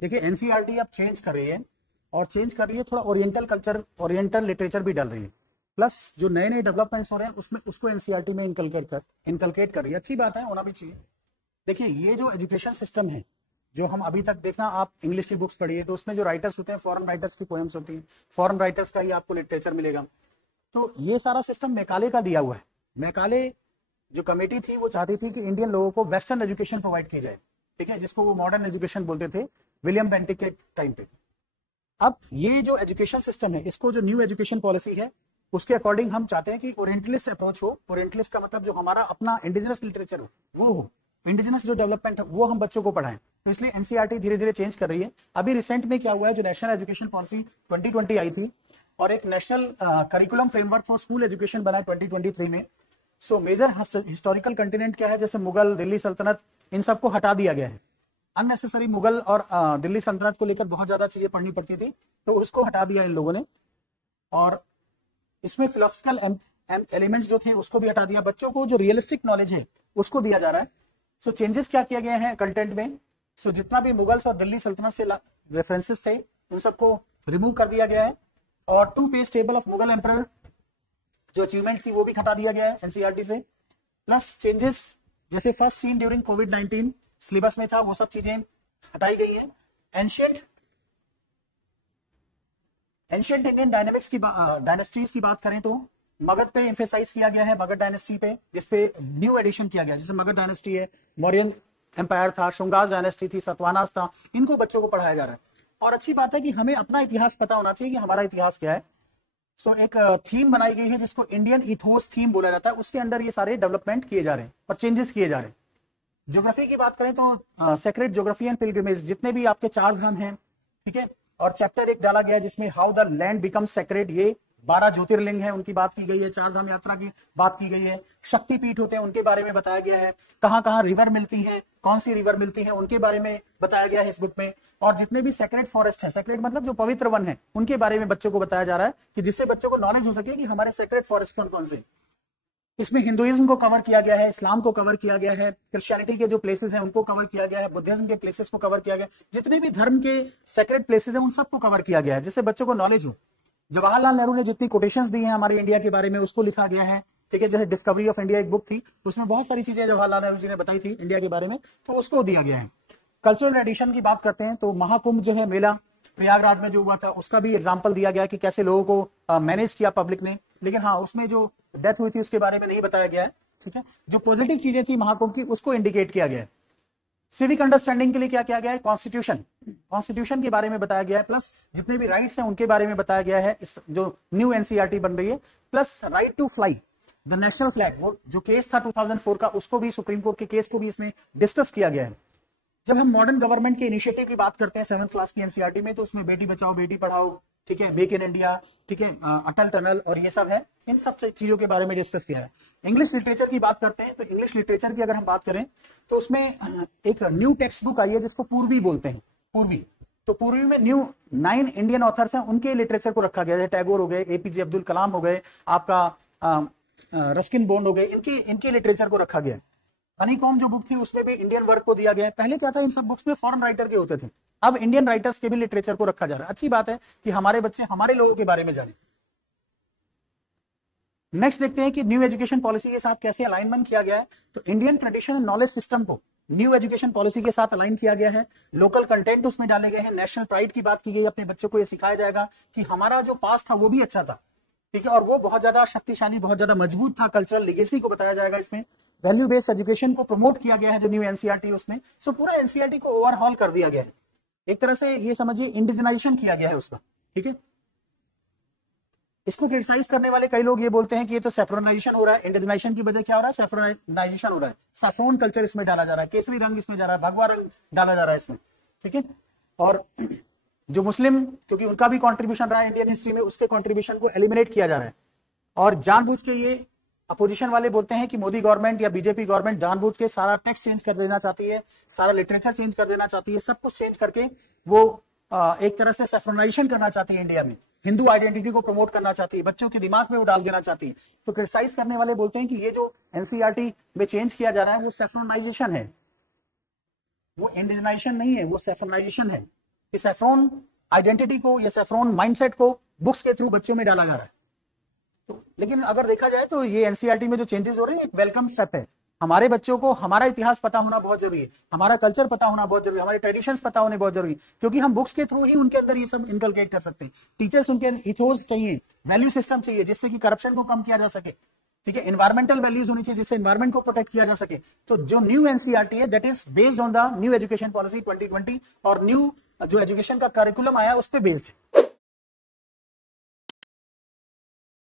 देखिए एनसीईआरटी अब चेंज कर रही है, और चेंज कर रही है थोड़ा ओरिएंटल कल्चर, ओरिएंटल लिटरेचर भी डाल रही है, प्लस जो नए नए डेवलपमेंट्स हो रहे हैं उसमें उसको एनसीईआरटी में इनकलकेट कर रही है। अच्छी बात है, होना भी चाहिए। देखिए ये जो एजुकेशन सिस्टम है, जो हम अभी तक देखना, आप इंग्लिश की बुक्स पढ़िए तो उसमें जो राइटर्स होते हैं फॉरेन राइटर्स की पोएम्स होती हैं, फॉरेन राइटर्स का ही आपको लिटरेचर मिलेगा। तो ये सारा सिस्टम मैकाले का दिया हुआ है। मैकाले जो कमेटी थी वो चाहती थी कि इंडियन लोगों को वेस्टर्न एजुकेशन प्रोवाइड की जाए, ठीक है, जिसको वो मॉडर्न एजुकेशन बोलते थे विलियम बेंटिक के टाइम पे। अब ये जो एजुकेशन सिस्टम है, इसको जो न्यू एजुकेशन पॉलिसी है उसके अकॉर्डिंग हम चाहते हैं कि ओरिएंटलिस्ट अप्रोच हो। ओरिएंटलिस्ट का मतलब जो हमारा अपना इंडिजिनस लिटरेचर हो वो हो, इंडिजिनस जो डेवलपमेंट है वो हम बच्चों को पढ़ाएं। तो इसलिए एनसीईआरटी धीरे धीरे चेंज कर रही है। अभी रिसेंट में क्या हुआ है, जो नेशनल एजुकेशन पॉलिसी 2020 आई थी और एक national curriculum framework for school education बना 2023 में। सो मेजर हिस्टोरिकल कंटिनेंट क्या है, जैसे मुगल, दिल्ली सल्तनत, इन सबको हटा दिया गया है। अननेसेसरी मुगल और दिल्ली सल्तनत को लेकर बहुत ज्यादा चीजें पढ़नी पड़ती थी, तो उसको हटा दिया इन लोगों ने। और इसमें फिलोसफिकल एलिमेंट्स जो थे उसको भी हटा दिया। बच्चों को जो रियलिस्टिक नॉलेज है उसको दिया जा रहा है। सो चेंजेस क्या किए गए हैं कंटेंट में, सो जितना भी मुगल्स और दिल्ली सल्तनत से रेफरेंसेस थे उन सबको रिमूव कर दिया गया है। और 2 page table of Mughal emperor जो अचीवमेंट थी वो भी हटा दिया गया है एनसीईआरटी से। प्लस चेंजेस जैसे फर्स्ट सीन ड्यूरिंग कोविड-19 सिलेबस में था, वो सब चीजें हटाई गई हैं। एंशिएंट इंडियन डायनेस्टीज की बात करें तो मगध पे एम्फेसाइज किया गया है, मगध डायनेस्टी पे, जिसपे न्यू एडिशन किया गया, जैसे मगध डायनेस्टी है, मौर्यन एम्पायर था, शुंगास डायनेस्टी थी, सतवानास था, इनको बच्चों को पढ़ाया जा रहा है। और अच्छी बात है कि हमें अपना इतिहास पता होना चाहिए कि हमारा इतिहास क्या है। सो एक थीम बनाई गई है जिसको इंडियन इथोस थीम बोला जाता है, उसके अंदर ये सारे डेवलपमेंट किए जा रहे हैं और चेंजेस किए जा रहे हैं। ज्योग्राफी की बात करें तो सेक्रेड ज्योग्राफी एंड पिलग्रिमेज, जितने भी आपके 4 धाम हैं, ठीक है, और चैप्टर 1 डाला गया है जिसमें how the land become sacred, ये 12 ज्योतिर्लिंग है उनकी बात की गई है, 4 धाम यात्रा की बात की गई है, शक्तिपीठ होते हैं उनके बारे में बताया गया है, कहां कहां रिवर मिलती है, कौन सी रिवर मिलती है उनके बारे में बताया गया है इस बुक में। और जितने भी सेक्रेड फॉरेस्ट है, सेक्रेड मतलब जो पवित्र वन है, उनके बारे में बच्चों को बताया जा रहा है कि जिससे बच्चों को नॉलेज हो सके कि हमारे सेक्रेड फॉरेस्ट कौन कौन से। इसमें हिंदुइज्म को कवर किया गया है, इस्लाम को कवर किया गया है, क्रिश्चियनिटी के जो प्लेसेस हैं उनको कवर किया गया है, बुद्धिज्म के प्लेसेस को कवर किया गया है, जितने भी धर्म के सेक्रेड प्लेसेस हैं उन सबको कवर किया गया है, जिससे बच्चों को नॉलेज हो। जवाहरलाल नेहरू ने जितनी कोटेशंस दी हैं हमारे इंडिया के बारे में उसको लिखा गया है, ठीक है, जैसे डिस्कवरी ऑफ इंडिया एक बुक थी, उसमें बहुत सारी चीजें जवाहरलाल नेहरू जी ने बताई थी इंडिया के बारे में, तो उसको दिया गया है। कल्चरल एडिशन की बात करते हैं तो महाकुंभ जो है मेला प्रयागराज में जो हुआ था उसका भी एग्जाम्पल दिया गया कि कैसे लोगों को मैनेज किया पब्लिक ने, लेकिन हाँ उसमें जो डेथ हुई थी उसके बारे में नहीं बताया गया है, ठीक है। जो पॉजिटिव चीजें थी महाकुंभ की उसको इंडिकेट किया गया है। सिविक अंडरस्टैंडिंग के लिए क्या किया गया है, कॉन्स्टिट्यूशन के बारे में बताया गया है, प्लस जितने भी राइट्स हैं उनके बारे में बताया गया है इस जो न्यू एनसीईआरटी बन रही है, plus right to fly the national flag, वो जो केस था 2004 का उसको भी, सुप्रीम कोर्ट के केस को भी इसमें डिस्कस किया गया है। जब हम मॉडर्न गवर्नमेंट के इनिशिएटिव की बात करते हैं 7th क्लास की एनसीईआरटी में, तो उसमें बेटी बचाओ बेटी पढ़ाओ, ठीक है, मेक इन इंडिया, ठीक है, अटल टनल और ये सब है, इन सब चीजों के बारे में डिस्कस किया है। इंग्लिश लिटरेचर की बात करते हैं तो इंग्लिश लिटरेचर की अगर हम बात करें तो उसमें एक न्यू टेक्स्ट बुक आई है जिसको पूर्वी बोलते हैं, पूर्वी। तो पूर्वी में न्यू 9 इंडियन ऑथर्स हैं, उनके लिटरेचर को रखा गया है, टैगोर हो गए, एपीजे अब्दुल कलाम हो गए, आपका रस्किन बॉन्ड हो गए, इनके लिटरेचर को रखा गया है। हनीकॉम जो बुक थी उसमें भी इंडियन वर्क को दिया गया है। पहले क्या था, इन सब बुक्स में फॉरेन राइटर के होते थे, अब इंडियन राइटर्स के भी लिटरेचर को रखा जा रहा है। अच्छी बात है कि हमारे बच्चे हमारे लोगों के बारे में जाने। नेक्स्ट देखते हैं कि न्यू एजुकेशन पॉलिसी के साथ कैसे अलाइनमेंट किया गया है। तो Indian tradition and knowledge system को न्यू एजुकेशन पॉलिसी के साथ अलाइन किया गया है। लोकल कंटेंट उसमें डाले गए हैं, नेशनल प्राइड की बात की गई, अपने बच्चों को यह सिखाया जाएगा कि हमारा जो पास था वो भी अच्छा था, ठीक है, और वो बहुत ज्यादा शक्तिशाली, बहुत ज्यादा मजबूत था। कल्चरल लेगेसी को बताया जाएगा इसमें। वैल्यू बेस्ड एजुकेशन को प्रमोट किया गया है जो न्यू एनसीईआरटी उसमें। सो पूरा एनसीईआरटी को ओवरहॉल कर दिया गया है, एक तरह से ये समझिए इंडिजिनाइजेशन किया गया है उसका, ठीक है। इसको क्रिटिसाइज करने वाले कई लोग ये बोलते हैं कि ये तो सैफ्रोनाइजेशन हो रहा है। इंडिजिनाइजेशन की वजह क्या हो रहा है, सैफ्रोनाइजेशन हो रहा है, सैफ्रोन कल्चर इसमें डाला जा रहा है, केसरी रंग इसमें जा रहा है, भगवा रंग डाला जा रहा है इसमें, ठीक है। और जो मुस्लिम, क्योंकि उनका भी कंट्रीब्यूशन रहा है इंडियन हिस्ट्री में, उसके कंट्रीब्यूशन को एलिमिनेट किया जा रहा है। और जानबूझ के ये अपोजिशन वाले बोलते हैं कि मोदी गवर्नमेंट या बीजेपी गवर्नमेंट जानबूझ के सारा टेक्स्ट चेंज कर देना चाहती है, सारा लिटरेचर चेंज कर देना चाहती है, सब कुछ चेंज करके वो एक तरह से सैफ्रोनाइजेशन करना चाहती है इंडिया में, हिंदू आइडेंटिटी को प्रमोट करना चाहती है, बच्चों के दिमाग में वो डाल देना चाहती है। तो क्रिटिसाइज करने वाले बोलते हैं कि ये जो एनसीईआरटी में चेंज किया जा रहा है वो सैफ्रोनाइजेशन है, वो इंडिजिनाइजेशन नहीं है, वो सैफ्रोनाइजेशन है। कि सैफ्रॉन आइडेंटिटी को या सैफ्रॉन माइंडसेट को बुक्स के थ्रू बच्चों में डाला जा रहा है। तो लेकिन अगर देखा जाए तो ये एनसीईआरटी में जो चेंजेस हो रहे हैं एक वेलकम स्टेप है। हमारे बच्चों को हमारा इतिहास पता होना बहुत जरूरी है, हमारा कल्चर पता होना बहुत जरूरी है, हमारे ट्रेडिशंस पता होने बहुत जरूरी है, क्योंकि हम बुक्स के थ्रू ही उनके अंदर ये सब इनकलकेट कर सकते हैं। टीचर्स उनके इथोस चाहिए, वैल्यू सिस्टम चाहिए जिससे कि करप्शन को कम किया जा सके, ठीक है, एनवायरमेंटल वैल्यूज होनी चाहिए जिससे एनवायरमेंट को प्रोटेक्ट किया जा सके। तो जो न्यू एनसीईआरटी है that is based on the new education policy 2020 और न्यू जो एजुकेशन का करिकुलम आया उस पर बेस्ड है।